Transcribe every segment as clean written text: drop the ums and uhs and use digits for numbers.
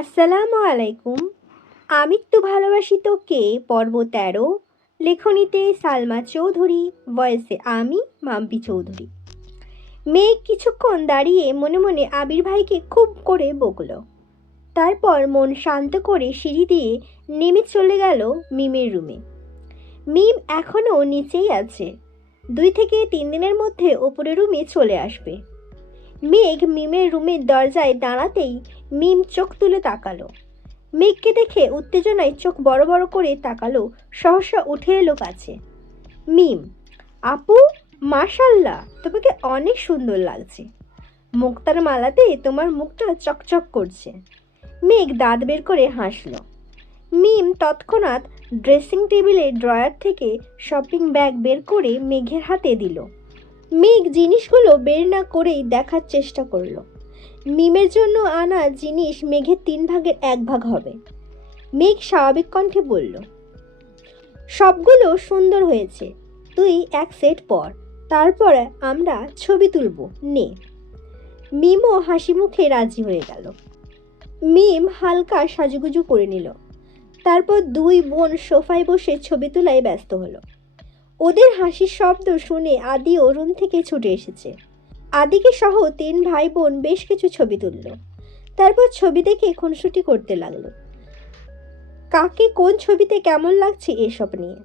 আসসালামু আলাইকুম। আমি একটু ভালোবাসি তোকে পর্ব ১৩, লেখনীতে সালমা চৌধুরী, ভয়েসে আমি মাম্পি চৌধুরী। মেঘ কিছুক্ষণ দাঁড়িয়ে মনে মনে আবির ভাইকে খুব করে বকল। তারপর মন শান্ত করে সিঁড়ি দিয়ে নেমে চলে গেল মিমের রুমে। মিম এখনও নিচেই আছে। ২ থেকে ৩ দিনের মধ্যে ওপরের রুমে চলে আসবে। মেঘ মিমের রুমের দরজায় দাঁড়াতেই মিম চোখ তুলে তাকালো। মেঘকে দেখে উত্তেজনায় চোখ বড় বড় করে তাকালো, সহসা উঠে এলো কাছে। মিম, আপু, মাশাল্লাহ, তোমাকে অনেক সুন্দর লাগছে। মুক্তার মালাতে তোমার মুখটা চকচক করছে। মেঘ দাঁত বের করে হাসল। মিম তৎক্ষণাৎ ড্রেসিং টেবিলের ড্রয়ার থেকে শপিং ব্যাগ বের করে মেঘের হাতে দিল। মেঘ জিনিসগুলো বের না করেই দেখার চেষ্টা করলো। মিমের জন্য আনা জিনিস মেঘের 3/1 হবে। মেঘ স্বাভাবিক কণ্ঠে বলল, সবগুলো সুন্দর হয়েছে, তুই এক সেট পর, তারপরে আমরা ছবি তুলব, নে। মিমও হাসি মুখে রাজি হয়ে গেল। মিম হালকা সাজুগুজু করে নিল। তারপর 2 বোন সোফায় বসে ছবি তোলায় ব্যস্ত হলো। ওদের হাসির শব্দ শুনে আদিও রুম থেকে ছুটে এসেছে। আদিকে সহ 3 ভাই বোন বেশ কিছু ছবি তুলল। তারপর ছবি দেখে খুনসুটি করতে লাগলো, কাকে কোন ছবিতে কেমন লাগছে এসব নিয়ে।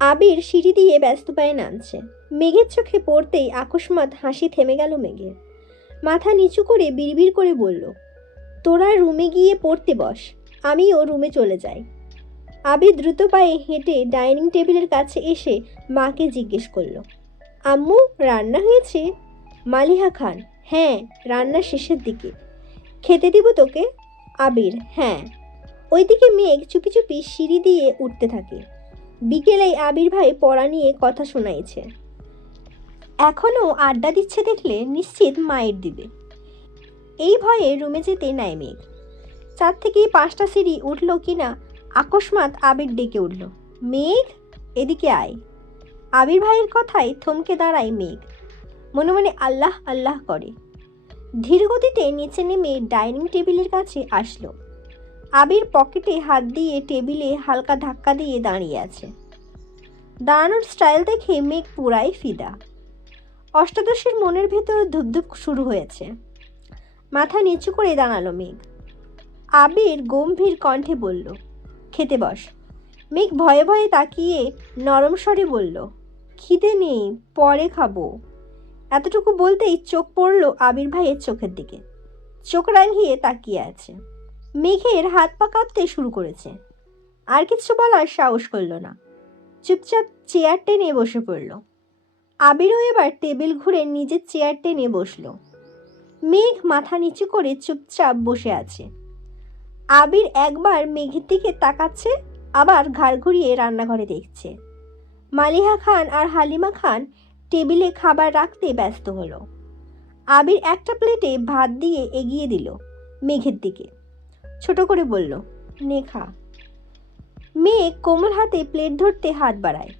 আবির সিঁড়ি দিয়ে ব্যস্ত পায়ে নামছে। মেঘের চোখে পড়তেই আকস্মাৎ হাসি থেমে গেল মেঘের। মাথা নিচু করে বিড়বিড় করে বলল, তোরা রুমে গিয়ে পড়তে বস, আমিও রুমে চলে যাই। আবির দ্রুত পায়ে হেঁটে ডাইনিং টেবিলের কাছে এসে মাকে জিজ্ঞেস করলো, আম্মু, রান্না হয়েছে? মালিহা খান, হ্যাঁ, রান্না শেষের দিকে। খেতে দিব তোকে? আবির, হ্যাঁ। ওইদিকে মেঘ চুপি চুপি সিঁড়ি দিয়ে উঠতে থাকে। বিকেলেই আবির ভাই পড়া নিয়ে কথা শোনাইছে। এখনও আড্ডা দিচ্ছে দেখলে নিশ্চিত মায়ের দিবে। এই ভয়ে রুমে যেতে নাই মেঘ। 4 থেকে 5টা সিঁড়ি উঠল কিনা আকস্মাৎ আবির ডেকে উঠল, মেঘ, এদিকে আয়। আবির ভাইয়ের কথায় থমকে দাঁড়ায় মেঘ। মনে মনে আল্লাহ আল্লাহ করে ধীরগতিতে নিচে নেমে ডাইনিং টেবিলের কাছে আসলো। আবির পকেটে হাত দিয়ে টেবিলে হালকা ধাক্কা দিয়ে দাঁড়িয়ে আছে। দাঁড়ানোর স্টাইল দেখে মেঘ পুরাই ফিদা। অষ্টাদশীর মনের ভেতর ধুপধুপ শুরু হয়েছে। মাথা নিচু করে দাঁড়ালো মেঘ। আবির গম্ভীর কণ্ঠে বলল, খেতে বস। মেঘ ভয়ে ভয়ে তাকিয়ে নরম স্বরে বলল, খিদে নেই, পরে খাবো। এতটুকু বলতেই চোখ পড়ল আবির ভাইয়ের চোখের দিকে। চোখ রাঙিয়ে তাকিয়ে আছে। মেঘের হাত পা কাঁপতে শুরু করেছে। আর কিছু বলার সাহস করল না। চুপচাপ চেয়ার টেনে বসে পড়ল। আবিরও এবার টেবিল ঘুরে নিজের চেয়ার টেনে বসল। মেঘ মাথা নিচু করে চুপচাপ বসে আছে। আবির একবার মেঘের দিকে তাকাচ্ছে, আবার ঘাড় ঘুরিয়ে রান্নাঘরে দেখছে। মালিহা খান আর হালিমা খান টেবিলে খাবার রাখতে ব্যস্ত হলো। আবির একটা প্লেটে ভাত দিয়ে এগিয়ে দিল মেঘের দিকে। ছোট করে বলল, নে খা। মেঘ কোমল হাতে প্লেট ধরতে হাত বাড়ায়,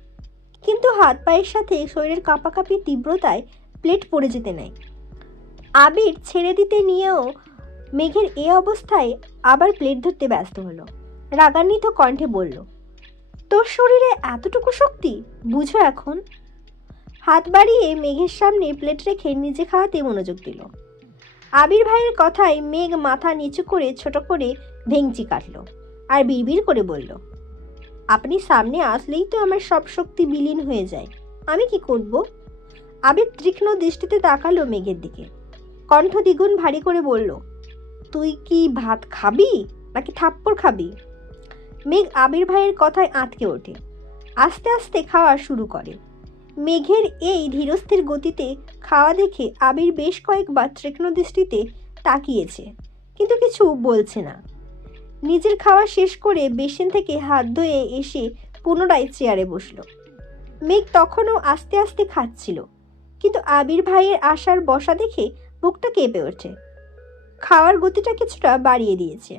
কিন্তু হাত পায়ের সাথে শরীরের কাঁপাকাঁপি তীব্রতায় প্লেট পড়ে যেতে নেয়। আবির ছেড়ে দিতে নিয়েও মেঘের এ অবস্থায় আবার প্লেট ধরতে ব্যস্ত হলো। রাগান্বিত কণ্ঠে বলল, তোর শরীরে এতটুকু শক্তি, বুঝো এখন। হাত বাড়িয়ে মেঘের সামনে প্লেট রেখে নিজে খাওয়াতে মনোযোগ দিল। আবির ভাইয়ের কথায় মেঘ মাথা নিচু করে ছোট করে ভেঙচি কাটল আর বিড়বিড় করে বলল, আপনি সামনে আসলেই তো আমার সব শক্তি বিলীন হয়ে যায়, আমি কি করব? আবির তীক্ষ্ণ দৃষ্টিতে তাকালো মেঘের দিকে। কণ্ঠ দ্বিগুণ ভারী করে বলল, তুই কি ভাত খাবি নাকি থাপ্পড় খাবি? মেঘ আবির ভাইয়ের কথায় আঁতকে ওঠে। আস্তে আস্তে খাওয়া শুরু করে। মেঘের এই ধীরস্থির গতিতে খাওয়া দেখে আবির বেশ কয়েকবার তীক্ষ্ণ দৃষ্টিতে তাকিয়েছে, কিন্তু কিছু বলছে না। নিজের খাওয়া শেষ করে বেসিন থেকে হাত ধুয়ে এসে পুনরায় চেয়ারে বসলো। মেঘ তখনও আস্তে আস্তে খাচ্ছিল, কিন্তু আবির ভাইয়ের আসার বসা দেখে বুকটা কেঁপে ওঠে। খাওয়ার গতিটা কিছুটা বাড়িয়ে দিয়েছে।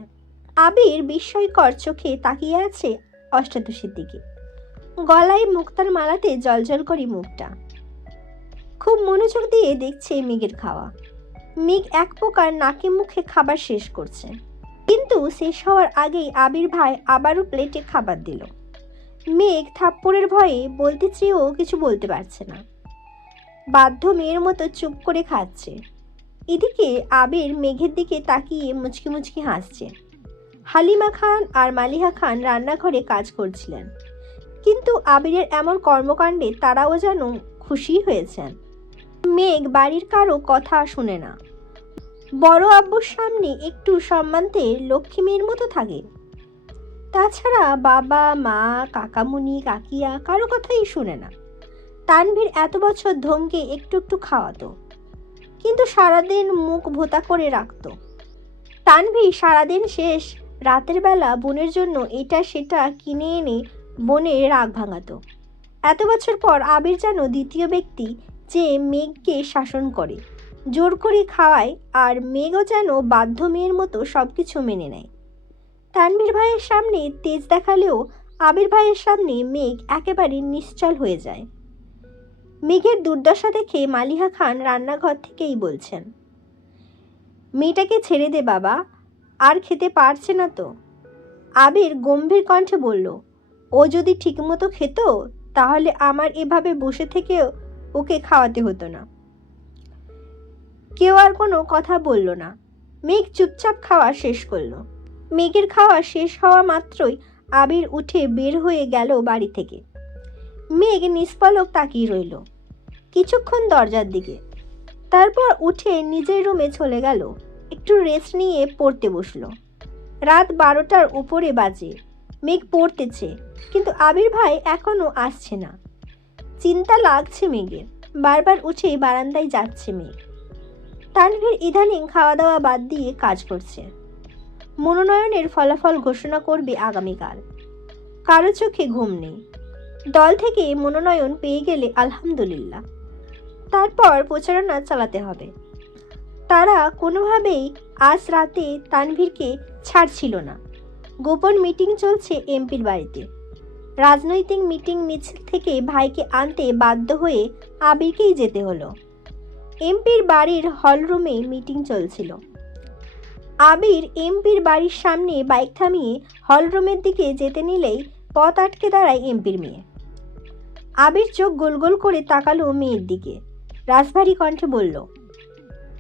আবির বিস্ময়কর চোখে তাকিয়ে আছে অষ্টাদশীর দিকে। গলায় মুক্তার মালাতে জলজল করে মুখটা। খুব মনোযোগ দিয়ে দেখছে মেঘের খাওয়া। মেঘ এক প্রকার নাকে মুখে খাবার শেষ করছে, কিন্তু কিন্তু শেষ হওয়ার আগেই আবির ভাই আবারও প্লেটে খাবার দিল। মেঘ থাপ্পড়ের ভয়ে বলতে চেয়েও কিছু বলতে পারছে না, বাধ্য মেয়ের মতো চুপ করে খাচ্ছে। এদিকে আবির মেঘের দিকে তাকিয়ে মুচকি মুচকি হাসছে। হালিমা খান আর মালিহা খান রান্নাঘরে কাজ করছিলেন, কিন্তু আবিরের এমন কর্মকাণ্ডে তারাও যেন খুশি হয়েছেন। মেঘ বাড়ির কারো কথা শুনে না, বড় আব্বুর সামনে একটু সম্মানতে লক্ষ্মী মেয়ের মতো থাকে। তাছাড়া বাবা মা কাকামুনি কাকিয়া কারো কথাই শুনে না। তানভীর এত বছর ধমকে একটু একটু খাওয়াতো, কিন্তু সারাদিন মুখ ভোতা করে রাখতো। তানভীর সারাদিন শেষ রাতের বেলা বোনের জন্য এটা সেটা কিনে এনে বোনের রাগ ভাঙাতো। এত বছর পর আবির যেন দ্বিতীয় ব্যক্তি, যে মেঘকে শাসন করে, জোর করে খাওয়ায়, আর মেঘও যেন বাধ্য মেয়ের মতো সবকিছু মেনে নেয়। তানভীর ভাইয়ের সামনে তেজ দেখালেও আবির ভাইয়ের সামনে মেঘ একেবারে নিশ্চল হয়ে যায়। মেঘের দুর্দশা দেখে মালিহা খান রান্নাঘর থেকেই বলছেন, মেয়েটাকে ছেড়ে দে বাবা, আর খেতে পারছে না তো। আবির গম্ভীর কণ্ঠে বলল, ও যদি ঠিকমতো খেত তাহলে আমার এভাবে বসে থেকে ওকে খাওয়াতে হতো না। কেউ আর কোনো কথা বলল না। মেঘ চুপচাপ খাওয়া শেষ করলো। মেঘের খাওয়া শেষ হওয়া মাত্রই আবির উঠে বের হয়ে গেল বাড়ি থেকে। মেঘ নিষ্পলক তাকিয়ে রইল কিছুক্ষণ দরজার দিকে, তারপর উঠে নিজের রুমে চলে গেল। একটু রেস্ট নিয়ে পড়তে বসলো। রাত 12টার উপরে বাজে। মেঘ পড়তেছে, কিন্তু আবির ভাই এখনো আসছে না। চিন্তা লাগছে মেঘের, বারবার উঠে বারান্দায় যাচ্ছে মেঘ। তানভীর ইদানিং খাওয়া দাওয়া বাদ দিয়ে কাজ করছে। মনোনয়নের ফলাফল ঘোষণা করবে আগামীকাল। কারো চোখে ঘুম নেই। দল থেকে মনোনয়ন পেয়ে গেলে আলহামদুলিল্লাহ, তারপর প্রচারণা চালাতে হবে। তারা কোনোভাবেই আজ রাতে তানভীরকে ছাড়ছিল না। গোপন মিটিং চলছে এমপির বাড়িতে। রাজনৈতিক মিটিং মিছিল থেকে ভাইকে আনতে বাধ্য হয়ে আবিরকেই যেতে হলো। এমপির বাড়ির হলরুমে মিটিং চলছিল। আবির এমপির বাড়ির সামনে বাইক থামিয়ে হলরুমের দিকে যেতে নিলেই পথ আটকে দাঁড়ায় এমপির মেয়ে। আবির চোখ গোল গোল করে তাকালো মেয়ের দিকে, রাজভারী কণ্ঠে বলল,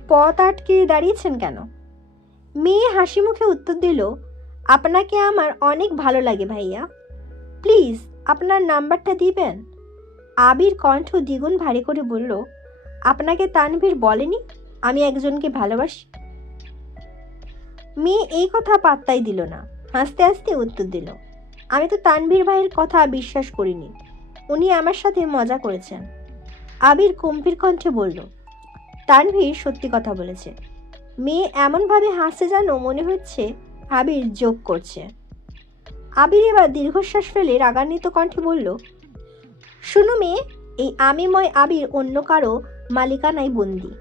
পথ আটকে দাঁড়িয়েছেন কেন? মেয়ে হাসি মুখে উত্তর দিল, আপনাকে আমার অনেক ভালো লাগে ভাইয়া, প্লিজ আপনার নাম্বারটা দিবেন। আবির কণ্ঠ দ্বিগুণ ভারী করে বলল, আপনাকে তানভীর বলেনি আমি একজনকে ভালোবাসি? মেয়ে এই কথা পাত্তাই দিল না, হাসতে হাসতে উত্তর দিল, আমি তো তানভীর ভাইয়ের কথা বিশ্বাস করিনি, উনি আমার সাথে মজা করেছেন। আবির গম্ভীর কণ্ঠে বলল, তানভীর সত্যি কথা বলেছে। মেয়ে এমনভাবে হাসছে যেন মনে হচ্ছে আবির যোগ করছে। আবির এবার দীর্ঘশ্বাস ফেলে রাগান্বিত কণ্ঠে বলল, শুনো মেয়ে, এই আমিময় আবির অন্য কারো মালিকানায় বন্দী।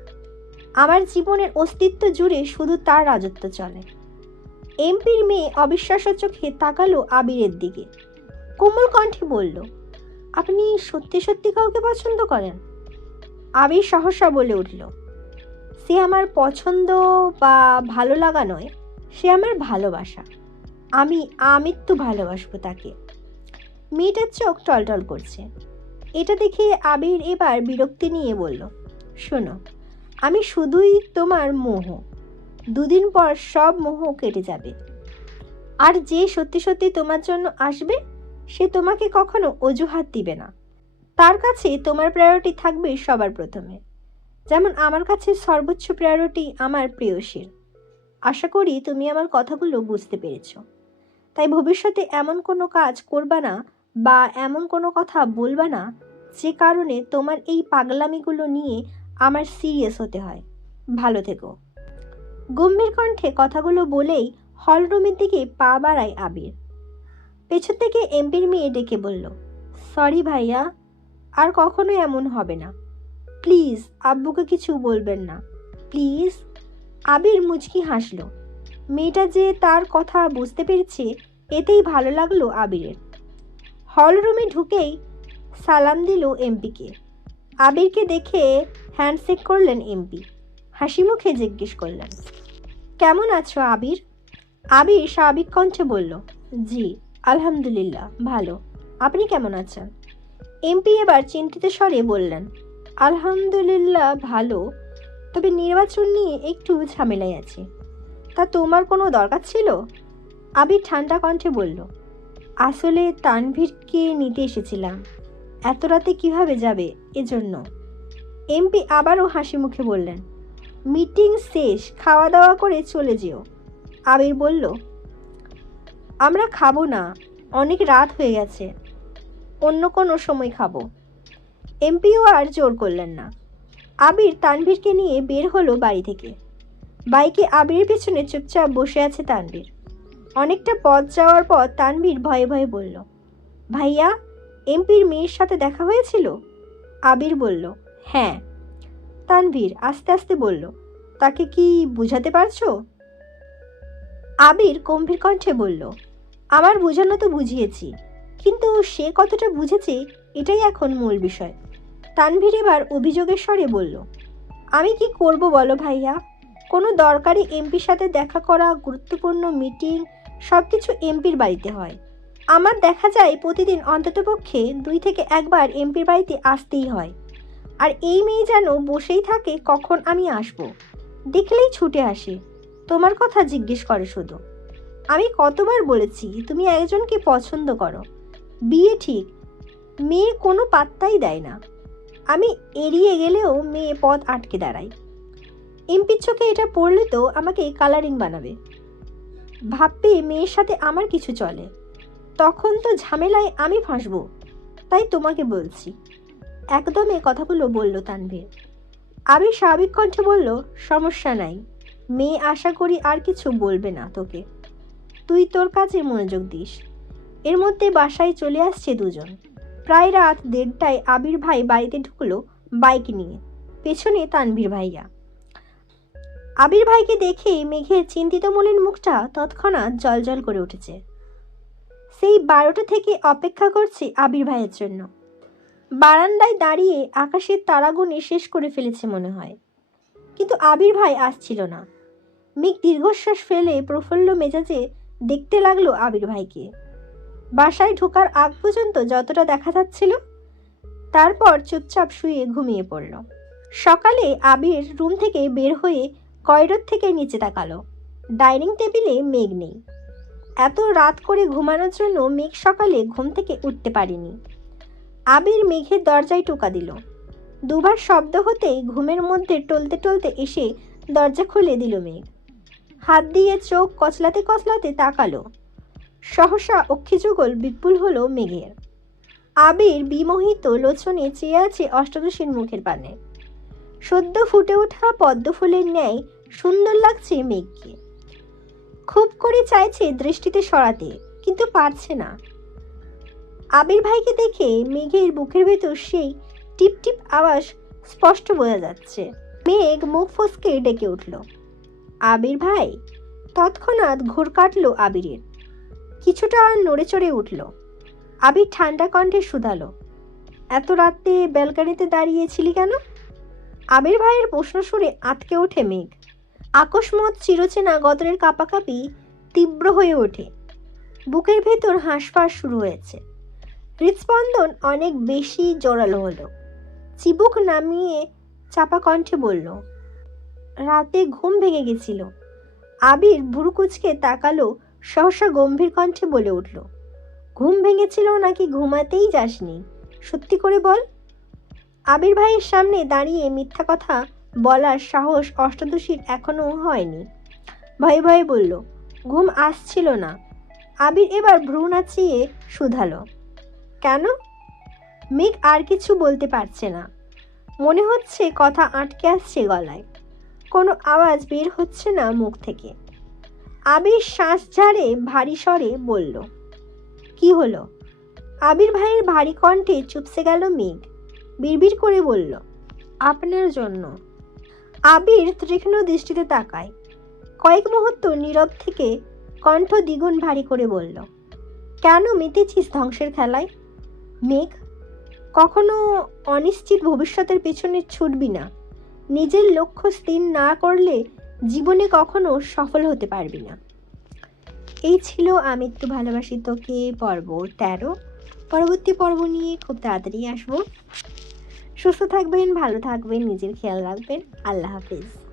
আমার জীবনের অস্তিত্ব জুড়ে শুধু তার রাজত্ব চলে। এমপির মেয়ে অবিশ্বাস্য চোখে তাকালো আবিরের দিকে, কোমল কণ্ঠে বলল, আপনি সত্যি সত্যি কাউকে পছন্দ করেন? আবির সহসা বলে উঠল, সে আমার পছন্দ বা ভালো লাগা নয়, সে আমার ভালোবাসা। আমি আমৃত্যু ভালোবাসবো তাকে। মেয়েটার চোখ টলটল করছে। এটা দেখে আবির এবার বিরক্তি নিয়ে বলল, শোনো, আমি শুধুই তোমার মোহ, দুদিন পর সব মোহ কেটে যাবে। আর যে সত্যি সত্যি তোমার জন্য আসবে সে তোমাকে কখনো অজুহাত দিবে না। তার কাছে তোমার প্রায়োরিটি থাকবে সবার প্রথমে, যেমন আমার কাছে সর্বোচ্চ প্রায়োরিটি আমার প্রেয়সীর। আশা করি তুমি আমার কথাগুলো বুঝতে পেরেছ। তাই ভবিষ্যতে এমন কোনো কাজ করবা না বা এমন কোনো কথা বলবা না যে কারণে তোমার এই পাগলামিগুলো নিয়ে আমার সিরিয়াস হতে হয়। ভালো থেকো। গম্ভীর কণ্ঠে কথাগুলো বলেই হলরুমের দিকে পা বাড়ায় আবির। পেছন থেকে এমপির মেয়ে ডেকে বলল, সরি ভাইয়া, আর কখনো এমন হবে না, প্লিজ আব্বুকে কিছু বলবেন না প্লিজ। আবির মুচকি হাসল। মেয়েটা যে তার কথা বুঝতে পেরেছে এতেই ভালো লাগলো আবিরের। হলরুমে ঢুকেই সালাম দিল এমপিকে। আবিরকে দেখে হ্যান্ডশেক করলেন এমপি। হাসি মুখে জিজ্ঞেস করলেন, কেমন আছো আবির? আবির স্বাভাবিক কণ্ঠে বলল, জি আলহামদুলিল্লাহ ভালো। আপনি কেমন আছেন? এমপি এবার চিন্তিত স্বরে বললেন, আলহামদুলিল্লাহ ভালো, তবে নির্বাচন নিয়ে একটু ঝামেলায় আছি। তা তোমার কোনো দরকার ছিল? আবির ঠান্ডা কণ্ঠে বলল, আসলে তানভীরকে নিতে এসেছিলাম। এত রাতে কিভাবে যাবে এজন্য। এমপি আবারও হাসি মুখে বললেন, মিটিং শেষ, খাওয়া দাওয়া করে চলে যেও। আবির বলল, আমরা খাবো না, অনেক রাত হয়ে গেছে, অন্য কোনো সময় খাবো। এমপিও আর জোর করলেন না। আবির তানভীরকে নিয়ে বের হলো বাড়ি থেকে। বাইকে আবিরের পেছনে চুপচাপ বসে আছে তানভীর। অনেকটা পথ যাওয়ার পর তানভীর ভয়ে ভয়ে বলল, ভাইয়া, এমপির মেয়ের সাথে দেখা হয়েছিল? আবির বলল, হ্যাঁ। তানভীর আস্তে আস্তে বলল, তাকে কি বুঝাতে পারছো? আবির গম্ভীর কণ্ঠে বলল, আমার বোঝানো তো বুঝিয়েছি, কিন্তু সে কতটা বুঝেছে এটাই এখন মূল বিষয়। তানভীর এবার অভিযোগের স্বরে বলল, আমি কি করব বলো ভাইয়া? কোনো দরকারি এমপির সাথে দেখা করা, গুরুত্বপূর্ণ মিটিং, সব কিছু এমপির বাড়িতে হয়। আমার দেখা যায় প্রতিদিন অন্ততপক্ষে 2 থেকে 1 বার এমপির বাড়িতে আসতেই হয়। আর এই মেয়ে যেন বসেই থাকে কখন আমি আসব, দেখলেই ছুটে আসে, তোমার কথা জিজ্ঞেস করে শুধু। আমি কতবার বলেছি তুমি একজনকে পছন্দ করো, বিয়ে ঠিক, মেয়ে কোনো পাত্তাই দেয় না। আমি এড়িয়ে গেলেও মেয়ে পথ আটকে দাঁড়ায়। এমপির চোখে এটা পড়লে তো আমাকে কালারিং বানাবে, ভাববে মেয়ের সাথে আমার কিছু চলে, তখন তো ঝামেলায় আমি ফাঁসবো। তাই তোমাকে বলছি। একদম এ কথাগুলো বলল তানভীর। আবির স্বাভাবিক কণ্ঠে বলল, সমস্যা নাই, মেয়ে আশা করি আর কিছু বলবে না তোকে, তুই তোর কাজে মনোযোগ দিস। এর মধ্যে বাসায় চলে আসছে দুজন। প্রায় রাত 1:30টায় আবির ভাই বাড়িতে ঢুকলো বাইক নিয়ে, পেছনে তানভীর ভাইয়া। আবির ভাইকে দেখে মেঘের চিন্তিত মলিন মুখটা তৎক্ষণাৎ জলজল করে উঠেছে। সেই 12টা থেকে অপেক্ষা করছে আবির ভাইয়ের জন্য। বারান্দায় দাঁড়িয়ে আকাশের তারাগুনে শেষ করে ফেলেছে মনে হয়, কিন্তু আবির ভাই আসছিল না। মেঘ দীর্ঘশ্বাস ফেলে প্রফুল্ল মেজাজে দেখতে লাগলো আবির ভাইকে। বাসায় ঢোকার আগ পর্যন্ত যতটা দেখা যাচ্ছিল, তারপর চুপচাপ শুয়ে ঘুমিয়ে পড়ল। সকালে আবির রুম থেকে বের হয়ে করিডোর থেকে নিচে তাকালো। ডাইনিং টেবিলে মেঘ নেই। এত রাত করে ঘুমানোর জন্য মেঘ সকালে ঘুম থেকে উঠতে পারেনি। আবির মেঘের দরজায় টোকা দিল। 2বার শব্দ হতেই ঘুমের মধ্যে টলতে টলতে এসে দরজা খুলে দিল মেঘ। হাত দিয়ে চোখ কচলাতে কচলাতে তাকালো। সহসা অক্ষিযুগল বিপুল হলো মেঘের। আবির বিমোহিত লোচনে চেয়ে আছে অষ্টাদশীর মুখের পানে। সদ্য ফুটে ওঠা পদ্ম ফুলের ন্যায় সুন্দর লাগছে মেঘকে। খুব করে চাইছে দৃষ্টিতে সরাতে, কিন্তু পারছে না। আবির ভাইকে দেখে মেঘের বুকের ভেতর সেই টিপ টিপ আওয়াজ স্পষ্ট বোঝা যাচ্ছে। মেঘ মুখ ফসকে ডেকে উঠল, আবির ভাই। তৎক্ষণাৎ ঘোর কাটল আবিরের। কিছুটা নড়ে চড়ে উঠল। আবির ঠান্ডা কণ্ঠে শুধালো, এত রাতে ব্যালকনিতে দাঁড়িয়েছিলি কেন? আবির ভাইয়ের প্রশ্ন শুনে আটকে ওঠে মেঘ। আকস্মাৎ চিরচেনা গতরের কাঁপাকাঁপি তীব্র হয়ে ওঠে। বুকের ভেতর হাঁসফাঁস শুরু হয়েছে। হৃদস্পন্দন অনেক বেশি জোরালো হলো। চিবুক নামিয়ে চাপা কণ্ঠে বলল, রাতে ঘুম ভেঙে গেছিল। আবির ভুরু কুঁচকে তাকালো, সহসা গম্ভীর কণ্ঠে বলে উঠল, ঘুম ভেঙেছিল নাকি ঘুমাতেই যাসনি? সত্যি করে বল। আবির ভাইয়ের সামনে দাঁড়িয়ে মিথ্যা কথা বলার সাহস অষ্টাদশীর এখনো হয়নি। ভয়ে ভয়ে বলল, ঘুম আসছিল না। আবির এবার ভ্রু নাচিয়ে শুধালো, কেন? মেঘ আর কিছু বলতে পারছে না। মনে হচ্ছে কথা আটকে আসছে গলায়, কোনো আওয়াজ বের হচ্ছে না মুখ থেকে। আবির শ্বাস ঝাড়ে ভারী স্বরে বলল, কি হলো? আবির ভাইয়ের ভারী কণ্ঠে চুপসে গেল মেঘ। বিড়বিড় করে বলল, আপনার জন্য। আবির তীক্ষ্ণ দৃষ্টিতে তাকায়। কয়েক মুহূর্ত নীরব থেকে কণ্ঠ দ্বিগুণ ভারী করে বলল, কেন মেতেছিস ধ্বংসের খেলায়? মেঘ, কখনো অনিশ্চিত ভবিষ্যতের পেছনে ছুটবি না। নিজের লক্ষ্য স্থির না করলে জীবনে কখনো সফল হতে পারবি না। এই ছিল আমি একটু ভালোবাসি তোকে পর্ব 13। পরবর্তী পর্ব নিয়ে খুব তাড়াতাড়ি আসবো। সুস্থ থাকবেন, ভালো থাকবেন, নিজের খেয়াল রাখবেন। আল্লাহ হাফিজ।